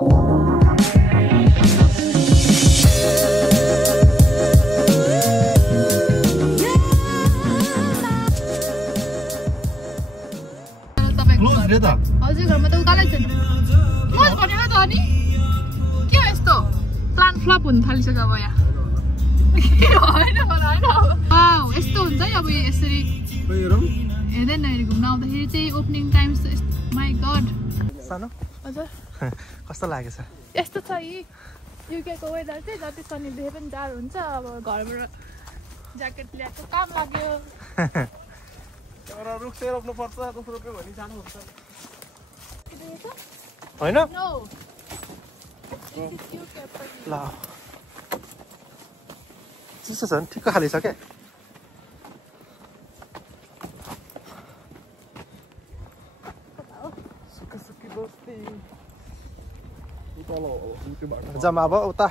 हजुर घरमा त उकालै छैन मैले भनेको त अनि के हो यस्तो प्लान फ्लप हुन थालिसक्यो अब यहाँ होइन वाउ यस्तो हुन्छ है अब यसरी हेर्दैन घुम्न आउँदाखेरि चाहिँ ओपनिङ टाइम माई गड सानो हजुर कस्तो लागेछ यस्तो छ युकेको वेदर चाहिँ जति सनी देखे पनि जाडो हुन्छ अब घरबाट ज्याकेट ल्याएको काम लाग्यो एउटा रुख चाहिँ रोप्नु पर्छ रुख रोप्यो भने जानुहुन्छ होइन ल चिसो छ नि ठिक्क खाली छ क्या जम्मा अब उता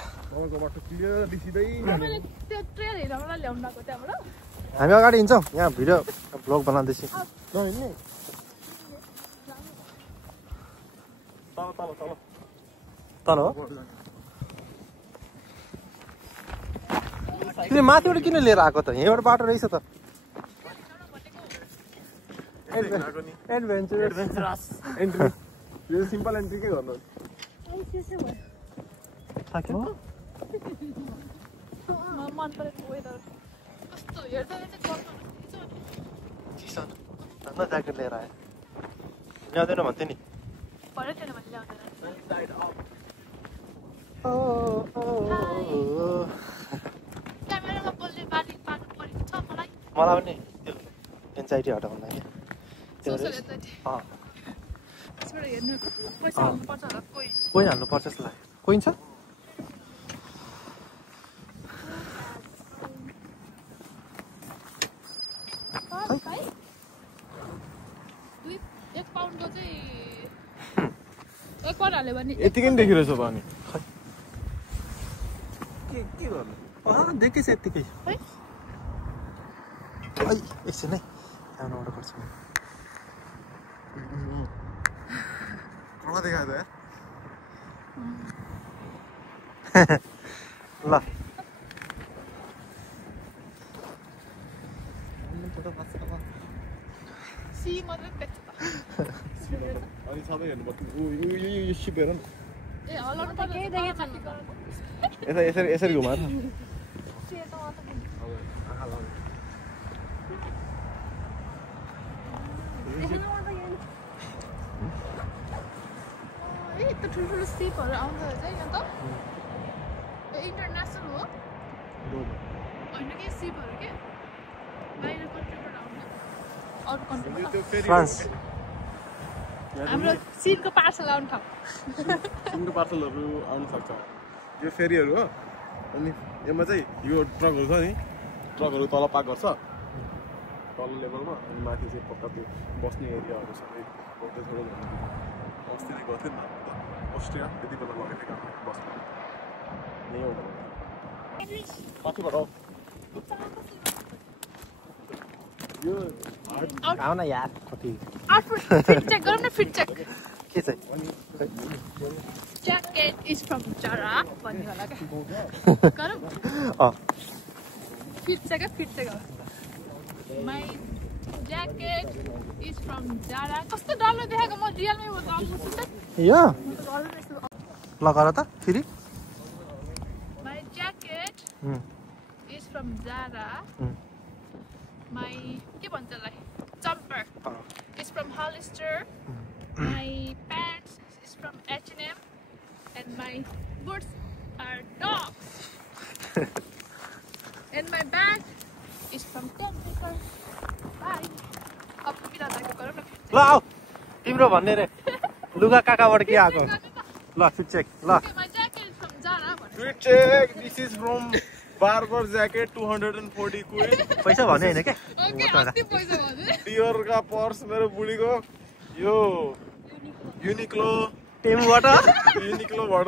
हामी अगाडि हिँड्छौँ यहाँ भिडियो भ्लग बनाउँदैछु तल हो तिमी माथिबाट किन लिएर आएको त यहीँबाट बाटो रहेछ त एडभेन्चरस एन्ट्री यो सिम्पल एन्ट्री के गर्नु मन परेको वेदर कस्तो हेर्दा चाहिँ ज्याकेट लिएर आयो ल्याउँदैन भन्थ्यो नि परेन भने ल्याउँदैन क्यामेरामा बोल्ने बानी पार्नु परेको छ मलाई पनि त्यो एन्जाइटी हटाउनु लागि त्यसबाट हेर्नु पैसा हाल्नुपर्छ होला कोइन हाल्नुपर्छ जस्तो लाग्यो कोइन छ यतिकै देखिरहेछ भने के गर्नु देखेछ यत्तिकै एकछिन है आउनु अर्डर गर्छु कहाँ देखायो ल अनि सबै हेर्नुपर्छ यो सिप हेर न यसरी घुमा यस्तो ठुल्ठुलो सिपहरू आउँदो रहेछ यहाँ त इन्टरनेसनल हो होइन कि सिपहरू के बाहिर कन्ट्रीबाट आउने अरू कन्ट्रीबाट फ्रान्स हाम्रो सिनको पार्सल आउनु ठाउँ सिनको पार्सलहरू आउनु सक्छ यो फेरीहरू हो अनि यसमा चाहिँ यो ट्रकहरू छ नि ट्रकहरू तल पार्क गर्छ तल लेभलमा अनि माथि चाहिँ पक्का त्यो बस्ने एरियाहरू सबै थोरै अस्ति गर्थ्यो नि अस्ट्रिया त्यति बेला लगेको थियो बस्नु यहीँ हो माथिबाट हो यो आऊ न यार कति फिट चेक गरौँ न फिट चेक के चाहिँ ज्याकेट इज फ्रम जारा भन्ने होला क्या गरौँ fit check my jacket is from Zara कस्तो डल्लो देखाएको म रियलमै हो त यो ल गर त फेरि my jacket is from Zara my के भन्छ त्यसलाई jumper is from Hollister my pants is from H&M and my boots are dogs and my bag is from Tempur. Bye. अब किन दाइको गरौँ न ल आऊ तिम्रो भन्ने रे लुगा काकाबाट के आएको ल फिट चेक ल my jacket is from Zara. Fit check this is from Barbour jacket 240 क्विन पैसा भने हैन के ओके अस्ति पैसा भने डियर का पर्स मेरो बुढीको यो युनिक्लो टेमबाट युनिक्लोबाट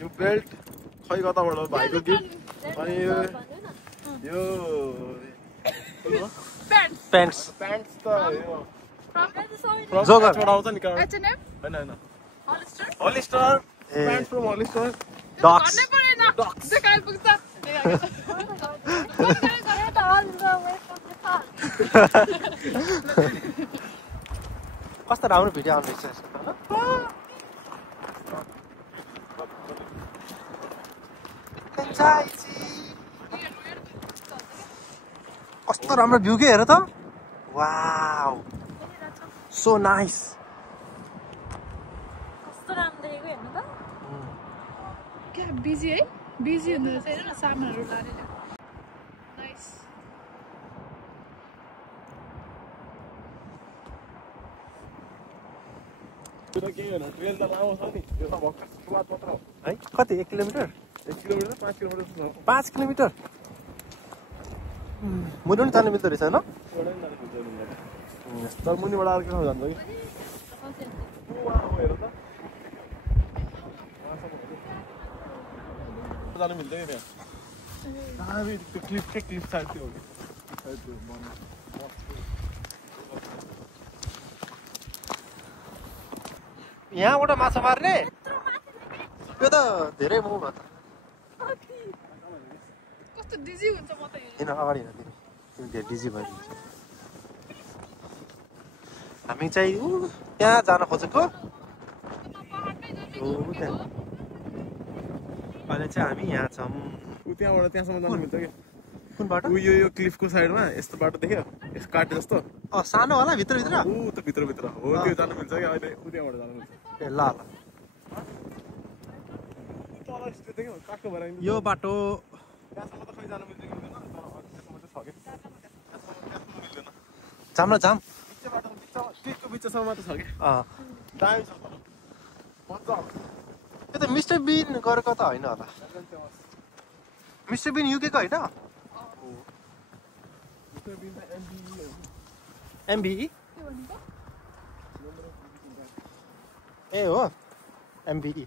यो बेल्ट खै कताबाट भाइको गिफ्ट अनि यो प्यान्ट्स त यो from जोगर छोडाउँछ नि H&M हैन Hollister Hollister Plants from Hollister. डक्स भन्नै परेन त्यो काल पुग्छ कस्तो राम्रो भिडियो आउँदैछ कस्तो राम्रो भ्यू के हेर त वाउ सो नाइस कस्तो राम्रो देखेको हेर्नु त क्या बिजी है बिजी हुँदो रहेछ हेर्नु न सामानहरू लाएर नाइस त्यो त के होइन ट्रेल त लामो छ नि यो त भर्खर सुरुवात मात्र हो है कति 1 किलोमिटर 1 किलोमिटर 5 किलोमिटर जस्तो छ 5 किलोमिटर मुनि पनि जानु मिल्दो रहेछ होइन तर मुनिबाट अर्को ठाउँ जान्छ कि हेर त जानु मिल्छ कि त्यहाँ त्यो क्लिप के क्लिप साइड त्यो हो कि साइड त्यो यहाँबाट माछा मार्ने यो त धेरै मो भयो कस्तो डिजी हुन्छ म त किन अगाडि हिँड्नु धेरै डिजी भयो हामी चाहिँ त्यहाँ जान खोजेको अहिले चाहिँ हामी यहाँ छौँ ऊ त्यहाँबाट त्यहाँसम्म जानु मिल्छ कि कुन बाटो ऊ यो क्लिफको साइडमा यस्तो बाटो देख्यो यस्तो काटे जस्तो सानो होला भित्रभित्र ऊ त भित्रभित्र हो त्यो जानु मिल्छ कि अहिले ऊ त्यहाँबाट जानु मिल्छ ए ल ल तल यस्तो देख्यो काठको भएर यो बाटो त्यहाँसम्म त खै जानु मिल्छ कि मिल्दैन तर त्यसमा चाहिँ छ कि त्यहाँसम्म मिल्दैन जाम न जाम बिच बाटो क्लिफको बिचसम्म मात्र छ कि अँ दामी छ तर मजा आउँछ त्यो त मिस्टर बिन गरेको त होइन होला मिस्टर बिन युकेको होइन एमबिई ए हो एमबिई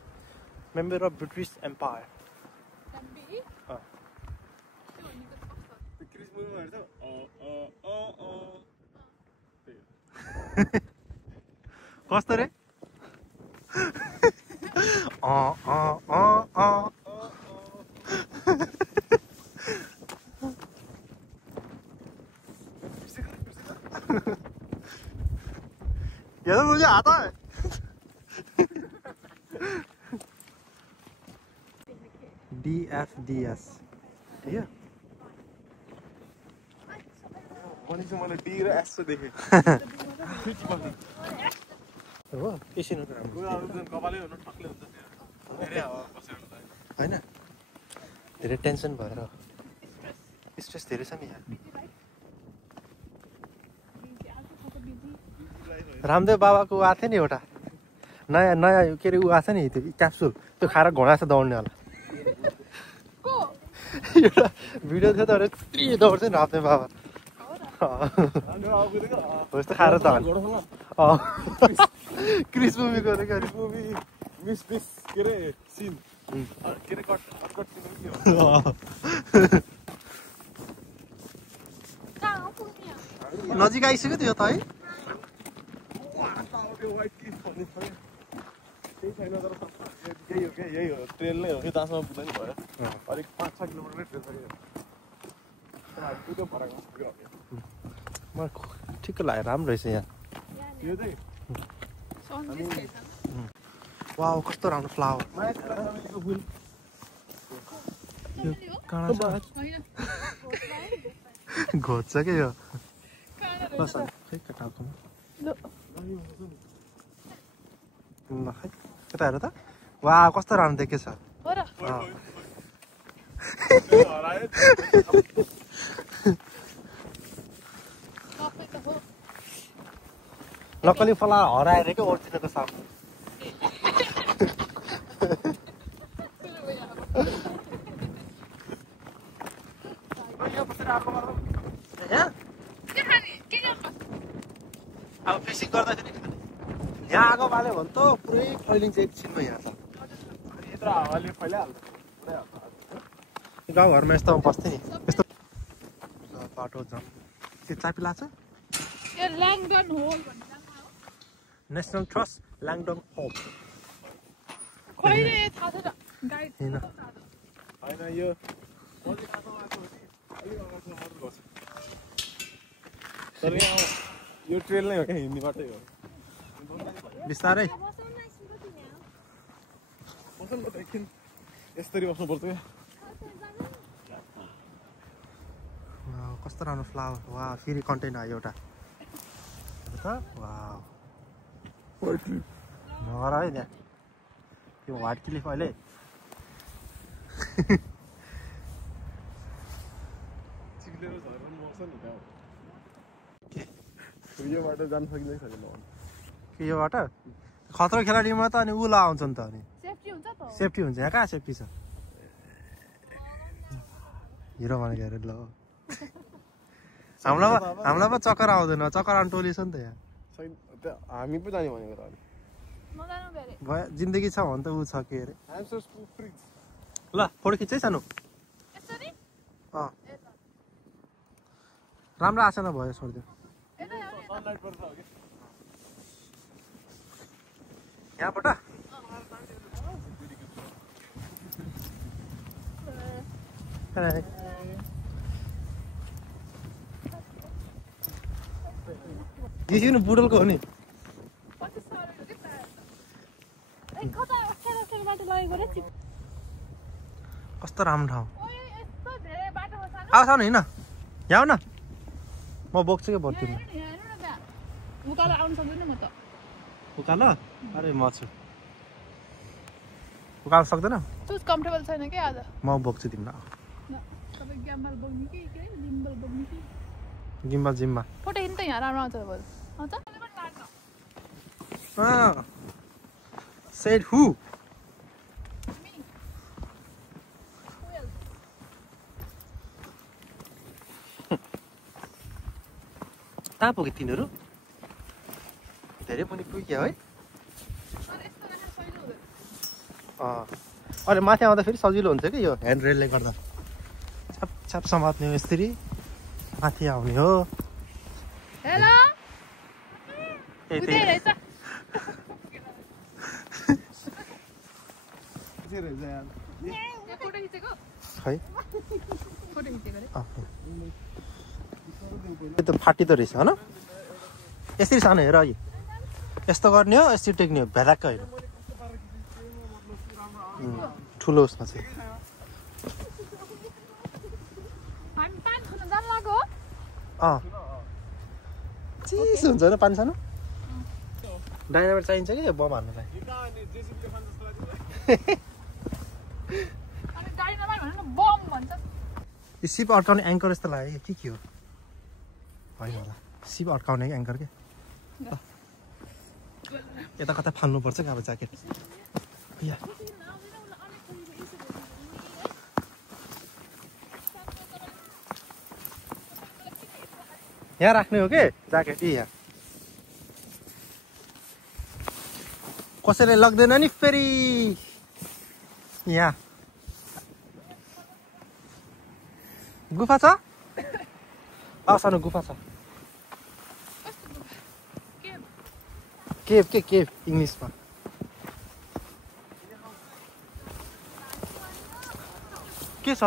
मेम्बर अफ ब्रिटिस एम्पायर कस्तो रे ये तो मुझे आता है DFDS ठीक है भनेपछि मैले डी र एस देखेँ हो एकछिन राम्रो कपालै हुनु ठक्ले हुन्छ धेरै हावा बस्यो होइन धेरै टेन्सन भएर स्ट्रेस धेरै छ नि यहाँ रामदेव बाबाको ऊ आएको थियो नि एउटा नयाँ नयाँ के अरे ऊ आएको छ नि त्यो क्याप्सुल त्यो खाएर घोडा छ दौड्ने होला एउटा भिडियो थियो त यत्रो दौड्छ नि रामदेव बाबा हो यस्तो खाएर त क्रिस मुभीको मुभी मिस के अरे सिन के अरे कट सिन नजिक आइसक्यो त्यो त है यही हो ट्रेन नै हो कि जहाँसम्म पुग्दा नि भयो अलिक 5-6 किलोमिटरमै ट्रेन छ कि मलाई ठिक्क लाग्यो राम्रो रहेछ यहाँ यो चाहिँ वाउ कस्तो राम्रो फ्लावर काँडा छ घोच्छ क्या यो खै कटाएको ल खै यता हेर त वा कस्तो राम्रो देखेछ नक्कली फला हराएर क्या ओरिजिनलको सामु अब फिसिङ गर्दाखेरि यहाँ आगो बाल्यो भने त पुरै फैलिन्छ एकछिनमा यहाँ त गाउँघरमा यस्तो बस्थ्यो नि यस्तो बाटो जाम त्यो चापी लाग्छ नेसनल ट्रस्ट ल्याङडोङ होप खोइले थाहा छैन गाइड हैन होइन यो पछि आएको अलिक अगाडिसम्म मात्र गर्छ तर यहाँ यो ट्रेल नै हो क्या हिँड्ने बाटै हो बिस्तारै बस्नु त एकछिन यसरी बस्नुपर्छ क्या वाउ कस्तो राम्रो फ्लावर वाउ फेरि कन्टेन्ट आयो एउटा वाउ नगर है त्यहाँ त्यो व्हाइट क्लिफ अहिले चिप्लेर झर्न मर्छ नि त्यहाँ यो बाटो जान सकिँदै छैन के यो बाटो खतरो खेलाडीमा त अनि उला आउँछ नि त अनि सेफ्टी हुन्छ त सेफ्टी हुन्छ यहाँ कहाँ सेफ्टी छ हिरो भनेको अरे ल हामीलाई पो चक्कर आउँदैन चक्कर आउनु टोली छ नि त यहाँ हामी पो जाने भनेको त नजानु बेरे भयो जिन्दगी छ भने त ऊ छ के अरे ल फोटो खिच्दै सानो यसरी अँ राम्रो आएको छैन भयो छोडिदियो सनलाइट पर्छ हो कि यहाँबाट दिसिनु बुडलको हो नि कस्तो राम्रो ठाउँ आऊ सानो हिँड यहाँ न म बोक्छु क्या भर्तिनु उकालो आउनु सक्दैन म त उकालो अरे म छु उकालो सक्दैन चुज कम्फर्टेबल छैन के आज म बोक्छु तिमीलाई तपाईँ ग्याम्बल बोक्ने कि जिम्बल बोक्ने कि जिम्बा जिम्बा फोटो हिँड्नु त यहाँ राम्रो आउँछ बरु आउँछ सेड हु कहाँ पुगे तिनीहरू धेरै पनि पुग्यो है अहिले माथि आउँदा फेरि सजिलो हुन्छ कि यो ह्यान्ड रेलले गर्दा छाप छाप समात्ने हो यसरी माथि आउने हो हेलो रहेछ फोटो खिचेको खै फोटो खिचेको रे यो त फाटिँदो रहेछ होइन यसरी सानो हेर अघि यस्तो गर्ने हो यसरी टेक्ने हो भेलाक्क होइन ठुलो उसमा चाहिँ हामी पानी खान जान लाग्यो अँ चिसो हुन्छ होइन पानी सानो डाइनामाइट चाहिन्छ कि यो बम हान्नुलाई अनि डाइनामाइट भनेर बम भन्छ यो सिप अड्काउने एङ्कर जस्तो लाग्यो के हो होइन होला सिप अड्काउने एङ्कर के यता कता फाल्नुपर्छ कि अब ज्याकेट यहाँ राख्ने हो कि ज्याकेट यहाँ कसैले लग्दैन नि फेरि यहाँ गुफा छ सानो गुफा छ केभ केभ इङ्ग्लिसमा के छ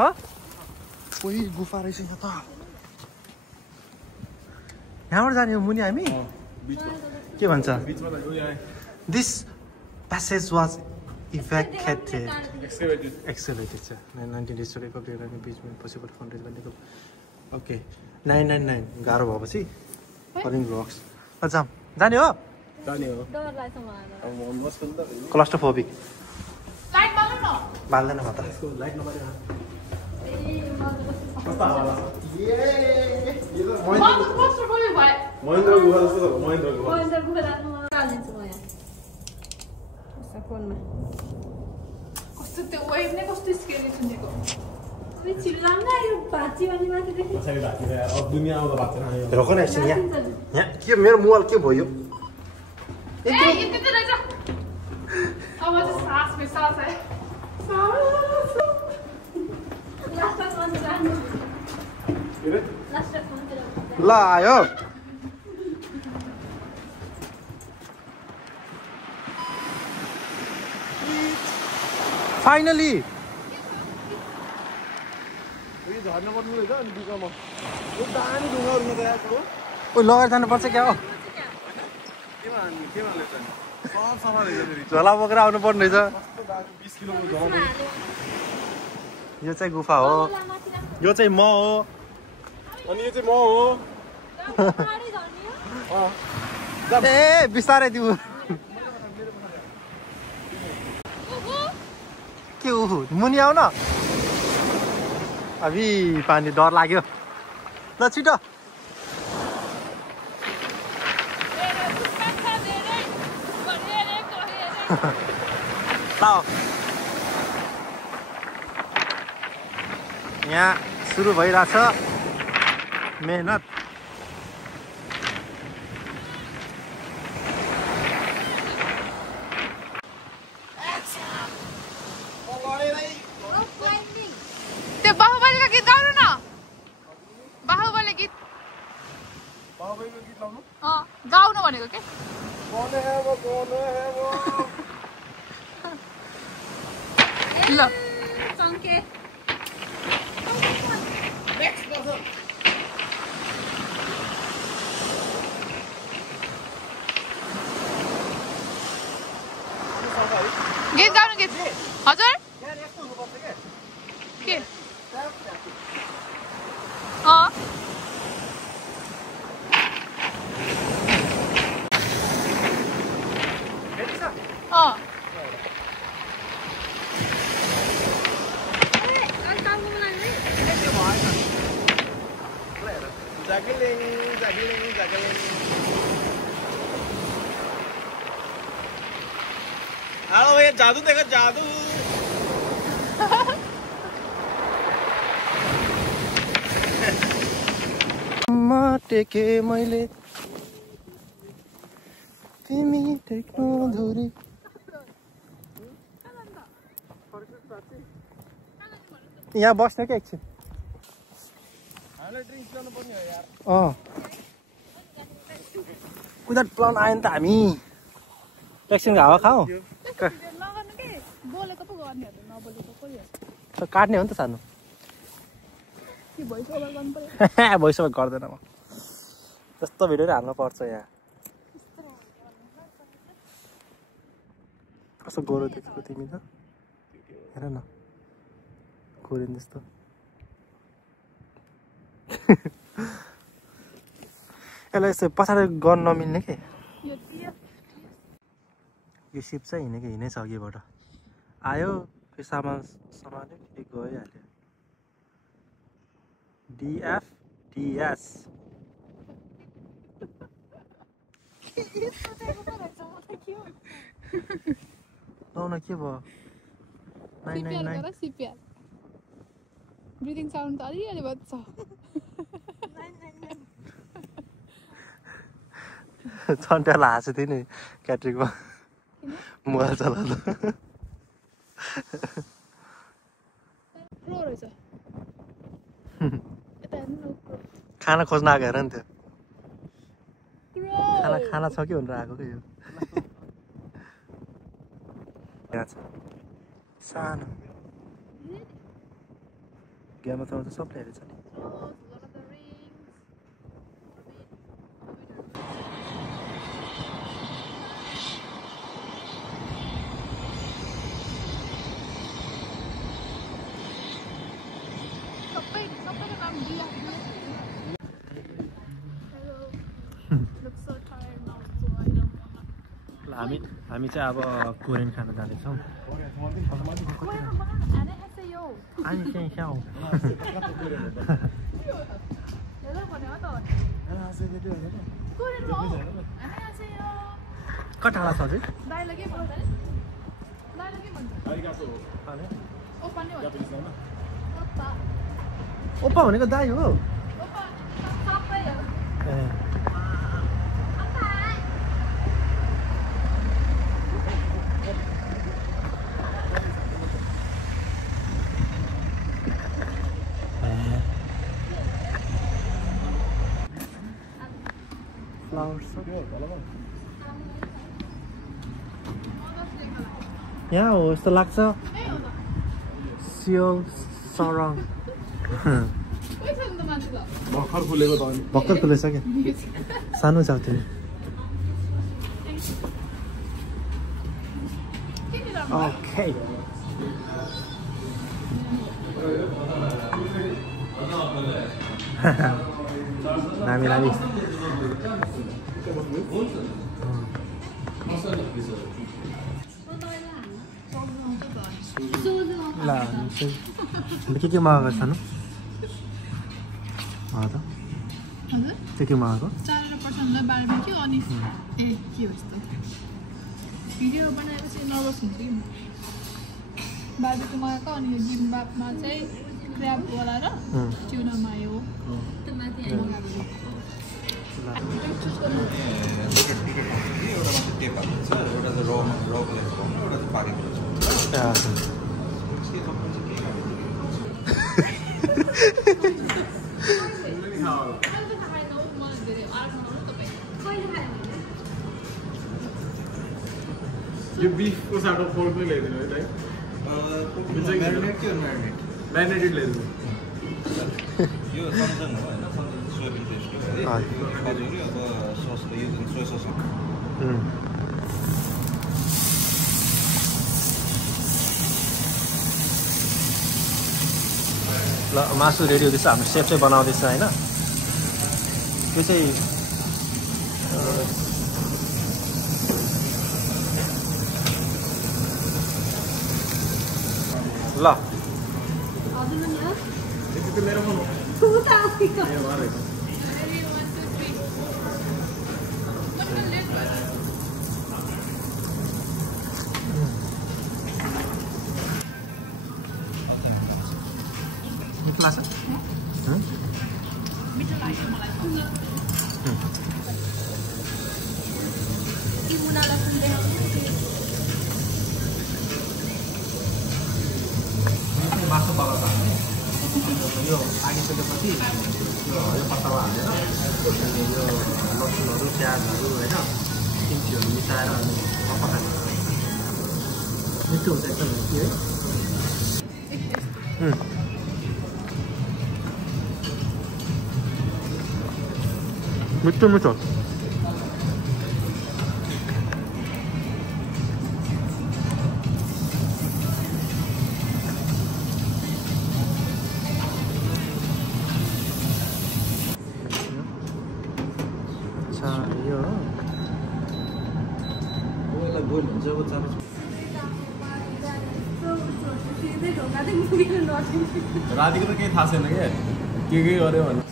कोही गुफा रहेछ यहाँ त यहाँबाट जाने हो मुनि हामी के भन्छ दिस प्यासेज वाज इभ्याक्युएटेड एक्सकेभेटेड छ 19 बिचमा पछिबाट फन्ड्रेज भनेको ओके 999 गाह्रो भएपछि फरिङ रक्स जाम जाने हो क्लस्ट्रोफोबिक लाइट बाल्नु न बाल्दैन म त लाइट नबाल्यो कस्तो भयो भाइ महेन्द्र गुफा जस्तो छ महेन्द्र गुफा कस्तो त्यो वेभ नै कस्तो स्केरी सुनेको पछाडि ढाकिँदा अब दुनियाँ आउँदा भएको छैन रोक न एकछिन यहाँ के मेरो मोबाइल के भयो ए यति त रहेछ अब चाहिँ सास में सास है ल आयो फाइनली यो झर्न पर्नु रहेछ अनि दुःखमा यो दामी ढुङ्गाहरू छ यारको ओ लगेर जानुपर्छ क्या हो केमा हाल्ने त सब सफा रहेछ फेरि झोला बोकेर आउनु पर्ने रहेछ कस्तो दामी 20 किलोको झोला यो चाहिँ गुफा हो यो चाहिँ म हो अनि यो चाहिँ म हो ए बिस्तारै दिउ के उहु मुनि आउ न अभी पानी डर लाग्यो ल छिटो यहाँ सुरु भइरहेछ मेहनत त्यो बाहुबलीको गीत गाउनु न बाहुबली गीत बाबुको गीत लाउनु गाउनु भनेको के कौन है वो ल चङ्के गीत गाउनु गीत हजुर के जागलिङ आओ ये जादू देखो जादू टेके मैले तिमी टेक्नु धुरी यहाँ बस्ने क्या एकछिन कुदाट प्लान आयो नि त हामी एकछिनको हावा खाऊ काट्ने हो नि त सानो भोइस ओभर गर्दैन म त्यस्तो भिडियो हाल्नु पर्छ यहाँ कस्तो गोरो देखेको तिमी त हेर न कोरियन जस्तो यसलाई यस्तो पछाडि गर्न नमिल्ने के यो सिप चाहिँ हिँडेको हिँडेछ अघिबाट आयो त्यो सामान समाल्यो फेरि गइहाल्यो DFDS लाउन के भयो 999 ब्रिदिङ साउन्ड त अलिअलि बज्छ छन्ट्याला हाँसो थियो नि क्याट्रिङमा मोबाइल चलाउँदा खाना खोज्न आएको हेर नि त्यो खाना छ कि भनेर आएको क्या यो यहाँ छ सानो गेम अफ थ्रोन्स सबले हेरेछ नि हामी चाहिँ अब कोरियन खाना जाँदैछौँ कटाला छ चाहिँ ओप्पा भनेको दाई हो यहाँ हो यस्तो लाग्छ सियोल सरङ भर्खर खुलेको त अनि भर्खर खुलेछ क्या सानो छ त्यो ओके नामी नामी ल के मगाएको सानो के मगाएको भिडियो बनाएपछि नर्भस हुन्छ कि बार्बेक्यू मगाएको अनि यो जिम्बाबमा चाहिँ क्र्याब वाला र ट्युना मायो यो बिफको साटो फोर्कमै ल्याइदिनु है दाइ म्यारिनेट कि अनम्यारिनेट म्यारिनेटेड ल्याइदिनु यो समझन हो हैन सोयाबिन पेस्ट हो खजुरी अब सस यो जुन सोया सस ल मासु रेडी हुँदैछ हाम्रो सेफ चाहिँ बनाउँदैछ हैन त्यो चाहिँ ल मिठो लाग्छ मिठो लाग्यो मलाई मासु पकाएको हाल्ने यो पाकिसकेपछि यो पत्तामा हालेर यो लसुनहरू प्याजहरू होइन किम्चीहरू मिसाएर अनि पकाउने मिठो हुन्छ एकदम है मिठो मिठो रातिको त केही थाहा छैन क्या के गर्यो भने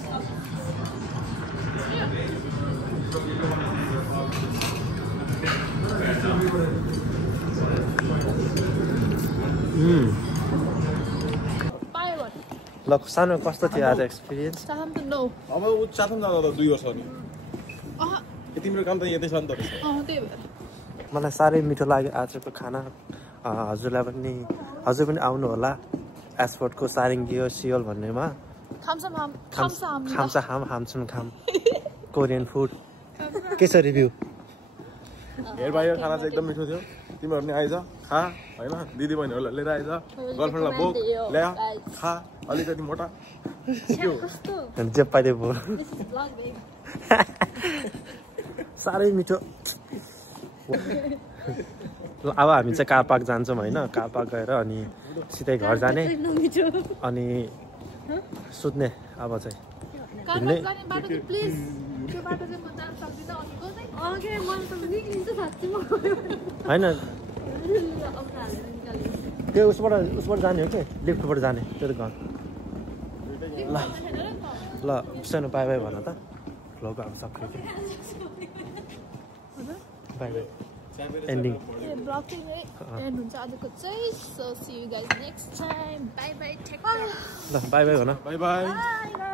ल सानो कस्तो थियो आज एक्सपिरियन्स अब ऊ चाथम जाँदा त 2 वर्ष नि तिम्रो काम त यतै छ नि त मलाई साह्रै मिठो लाग्यो आजको खाना हजुर पनि आउनु होला एसपोर्टको सारिङ्गी सियोल भन्नेमा खाम्सा हामसुम खाम कोरियन फुड के छ रिभ्यू हेर भाइ यो खाना चाहिँ एकदम मिठो थियो तिमीहरू पनि आइज खा होइन दिदी बहिनीहरूलाई लिएर आइज गर्लफ्रेन्डलाई बोक ल्या खा अलिकति मोटा जे पाइदियो भयो साह्रै मिठो अब हामी चाहिँ कार पार्क जान्छौँ होइन कार पार्क गएर अनि सिधै घर जाने अनि सुत्ने अब चाहिँ होइन त्यो उसबाट जाने हो कि लिफ्टबाट जाने त्यो त घर ल ल सानो बाई बाई भन त भ्लग अब सक्यो कि बाई बाई एन्डिङ ब्लग चाहिँ एन्ड हुन्छ आजको चाहिँ so see you guys next time bye bye take care ल बाई बाई भन बाई बाई बाइ बाइ